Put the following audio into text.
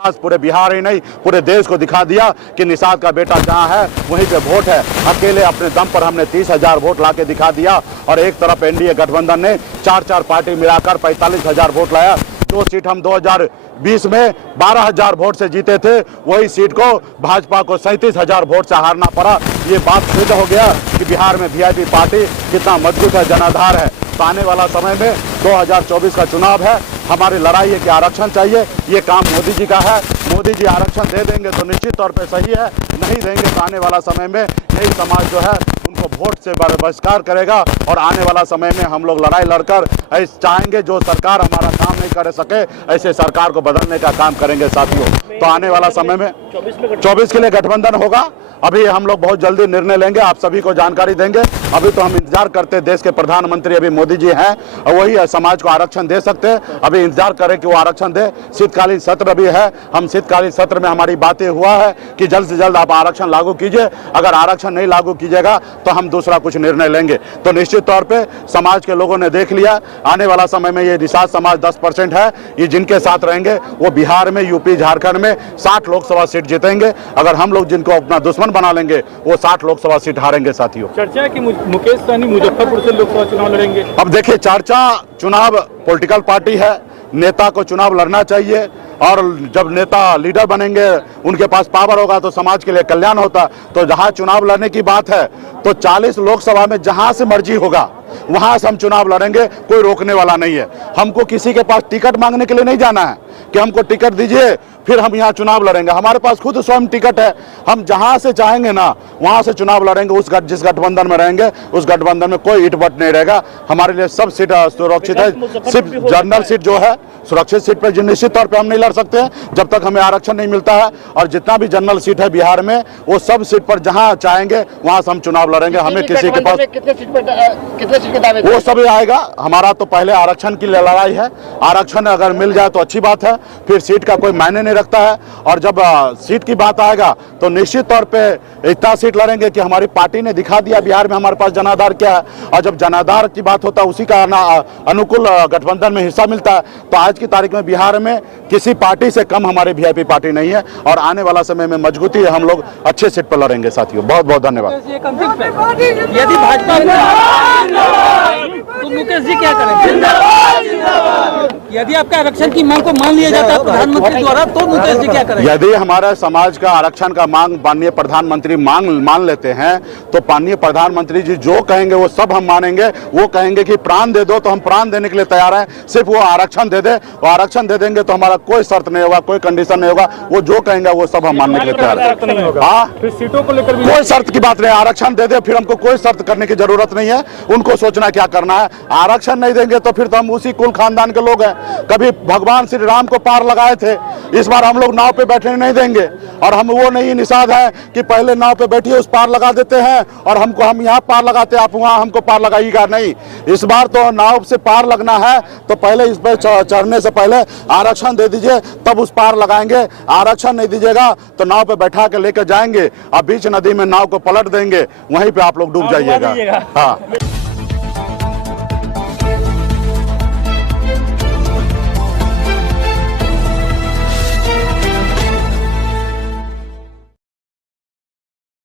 आज पूरे बिहार ही नहीं पूरे देश को दिखा दिया कि निषाद का बेटा जहां है वहीं पे वोट है। अकेले अपने दम पर हमने 30,000 वोट लाके दिखा दिया और एक तरफ एनडीए गठबंधन ने 4 पार्टी मिलाकर 45,000 वोट लाया। जो सीट हम 2020 में 12,000 वोट से जीते थे वही सीट को भाजपा को 37,000 वोट से हारना पड़ा। ये बात सिद्ध हो गया कि बिहार में वीआईपी पार्टी कितना मजबूत है, जनाधार है। तो आने वाला समय में 2024 का चुनाव है, हमारी लड़ाई है कि आरक्षण चाहिए। ये काम मोदी जी का है। मोदी जी आरक्षण दे देंगे तो निश्चित तौर पे सही है, नहीं देंगे तो आने वाला समय में यही समाज जो है उनको वोट से बहिष्कार करेगा। और आने वाला समय में हम लोग लड़ाई लड़कर ऐसे चाहेंगे जो सरकार हमारा काम नहीं कर सके ऐसे सरकार को बदलने का काम करेंगे साथियों। तो आने वाला समय में 24 के लिए गठबंधन होगा। अभी हम लोग बहुत जल्दी निर्णय लेंगे, आप सभी को जानकारी देंगे। अभी तो हम इंतजार करते हैं, देश के प्रधानमंत्री अभी मोदी जी हैं और वही समाज को आरक्षण दे सकते हैं। अभी इंतजार करें कि वो आरक्षण दे। शीतकालीन सत्र भी है, हम शीतकालीन सत्र में हमारी बातें हुआ है कि जल्द से जल्द आप आरक्षण लागू कीजिए। अगर आरक्षण नहीं लागू कीजिएगा तो हम दूसरा कुछ निर्णय लेंगे। तो निश्चित तौर पर समाज के लोगों ने देख लिया, आने वाला समय में ये निषाद समाज 10% है, ये जिनके साथ रहेंगे वो बिहार में, यूपी, झारखंड में 60 लोकसभा सीट जीतेंगे। अगर हम लोग जिनको अपना दुश्मन बना लेंगे वो 60 लोकसभा सीट हारेंगे साथियों। चर्चा है कि मुकेश सहनी मुजफ्फरपुर से लोकसभा चुनाव लड़ेंगे। अब देखिए, चर्चा चुनाव पॉलिटिकल पार्टी है, नेता को चुनाव लड़ना चाहिए और जब नेता लीडर बनेंगे उनके पास पावर होगा तो समाज के लिए कल्याण होता। तो जहां चुनाव लड़ने की बात है तो 40 लोकसभा में जहां से मर्जी होगा वहां से हम चुनाव लड़ेंगे, कोई रोकने वाला नहीं है। हमको किसी के पास टिकट मांगने के लिए नहीं जाना है कि हमको टिकट दीजिए फिर हम यहाँ चुनाव लड़ेंगे। हमारे पास खुद स्वयं टिकट है, हम जहां से चाहेंगे ना वहां से चुनाव लड़ेंगे। जिस गठबंधन में रहेंगे उस गठबंधन में कोई इटवट नहीं रहेगा। हमारे लिए सब सीट सुरक्षित है। सिर्फ जनरल सीट जो है सुरक्षित सीट पर निश्चित तौर पर हम नहीं लड़ सकते हैं जब तक हमें आरक्षण नहीं मिलता है। और जितना भी जनरल सीट है बिहार में वो सब सीट पर जहां चाहेंगे वहां से हम चुनाव लड़ेंगे। हमें किसी के पास कितने सीट के दावे वो सभी आएगा। हमारा तो पहले आरक्षण की लड़ाई है, आरक्षण अगर मिल जाए तो अच्छी बात है, फिर सीट का कोई मायने नहीं रखता है। और जब सीट की बात आएगा तो निश्चित तौर पे इतना सीट लड़ेंगे कि हमारी पार्टी ने दिखा दिया बिहार में हमारे पास जनाधार क्या है। और जब जनाधार की बात होता है उसी का अनुकूल गठबंधन में हिस्सा मिलता है। तो आज की तारीख में बिहार में किसी पार्टी से कम हमारी वीआईपी पार्टी नहीं है और आने वाला समय में मजबूती है, हम लोग अच्छे सीट पर लड़ेंगे साथियों। बहुत बहुत धन्यवाद। यदि भाजपा तो मुकेश जी क्या करेंगे? यदि आपका आरक्षण की मांग को मान लिया जाता है प्रधानमंत्री द्वारा तो मुकेश जी क्या करेंगे? यदि हमारे समाज का आरक्षण का मांग माननीय प्रधानमंत्री मान लेते हैं तो माननीय प्रधानमंत्री जी जो कहेंगे वो सब हम मानेंगे। वो कहेंगे कि प्राण दे दो तो हम प्राण देने के लिए तैयार हैं। सिर्फ वो आरक्षण दे दे, वो आरक्षण दे देंगे तो हमारा कोई शर्त नहीं होगा, कोई कंडीशन नहीं होगा। वो जो कहेंगे वो सब हम मानने के लिए तैयार हैं। हाँ, सीटों को लेकर कोई शर्त की बात नहीं। आरक्षण दे दे फिर हमको कोई शर्त करने की जरूरत नहीं है। उनको सोचना क्या करना है। आरक्षण नहीं देंगे तो फिर तो हम उसी कुल खानदान के लोग हैं। कभी भगवान श्री राम को पार लगाए थे, इस बार हम लोग नाव पे बैठने नहीं देंगे। और हम वो नहीं निषाद है कि पहले नाव पे बैठिए उस पार लगा देते हैं और हम यहाँ पार लगाते आप वहाँ हमको पार लगाइएगा नहीं। इस बार तो नाव से पार लगना है तो पहले इस पर चढ़ने से पहले आरक्षण दे दीजिए तब उस पार लगाएंगे। आरक्षण नहीं दीजिएगा तो नाव पे बैठा के लेकर जाएंगे और बीच नदी में नाव को पलट देंगे, वहीं पे आप लोग डूब जाइएगा। हाँ।